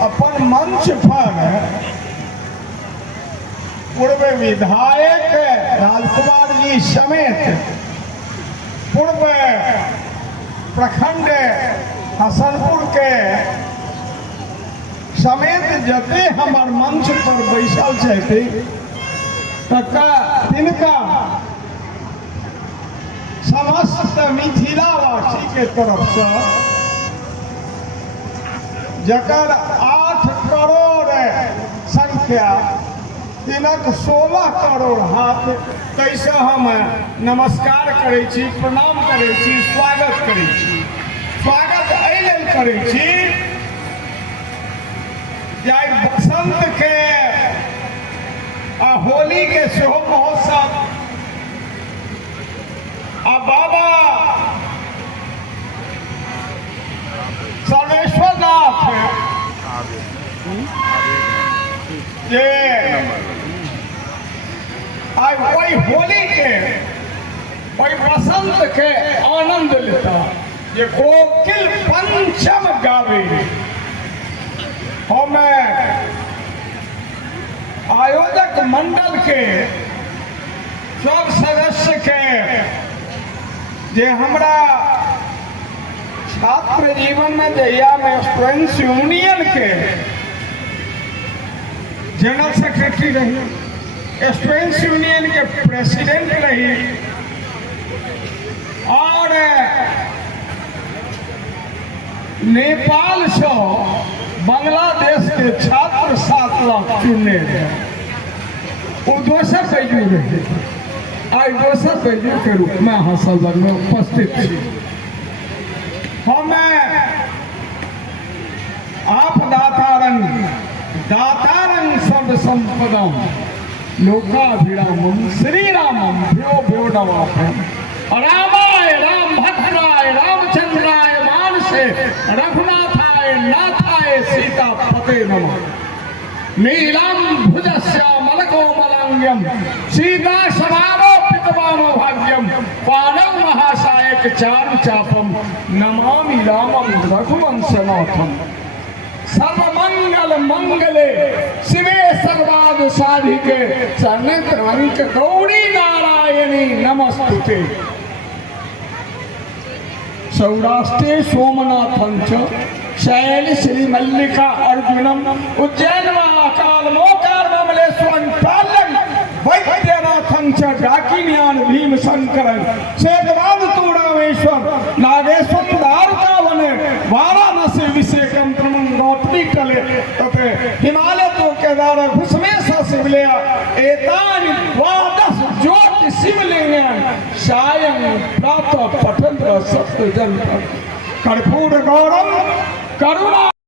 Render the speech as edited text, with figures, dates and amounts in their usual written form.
अपन मंच पर पूर्व विधायक राजकुमार जी समेत पूर्व प्रखंड हसनपुर के समेत जते हमार मंच पर बैसल छथि तिनका समस्त मिथिलावासी के तरफ से जकर 8 करोड़ संख्या तिनक 16 करोड़ हाथ तैसे हम नमस्कार करै छी, प्रणाम करै छी, स्वागत करै छी। स्वागत एहि लेल करै छी जे बसंत के आ होली के सेहो महोत्सव आ बाबा सर्वेश्वरनाथ जे आई वही होली के वही बसंत के आनंद लेता ये कोकिल पंचम गावे। हम आयोजक मंडल के सब सदस्य के जे हमरा छात्र जीवन में जहिया में स्टूडेंट्स यूनियन के जनरल सेक्रेटरी रही, स्टूडेंट्स यूनियन के प्रेसिडेंट रही और नेपाल से बांग्लादेश के छात्र 7 लाख चुने वो दोसर बैजू रहे। आई दोसर बैजू के रूप में हासिल में उपस्थित थी। हम आप दातारंग सर्व संपदम लोकाभिरामम श्री रामम भ्यो भ्यो नमामि। रामाय राम भद्राय रामचंद्राय मानसे रघुनाथाय नाथाय सीता पते नमः। नीलम भुजश्यामलकोमलांगम सीता समारोपितवामो भाग्यम पाणौ महासायक चारु चापम नमामि रामम रघुवंशनाथम। सर्वमंगल मंगले शिवे सर्वाद साधिके सनिधि गौरी नारायणी नमस्तुते। सौराष्ट्रे सोमनाथं च शैल श्री मल्लिका अर्जुनम उज्जैन महाकाल मोकार ममलेश्वरं पालम वैद्यनाथं च डाकिन्यान भीम शंकरं शेषवाद तूड़ामेश्वर नागेश्वर दारुकावन वाराणसी विषेकम क्रमं गौतमी कले तथे हिमालय तो केदार घुसमेश शिवलया एतानि द्वादश ज्योति शिवलिंगं सायं प्रातः पठन् सप्त जन कर्पूर गौरम करुणा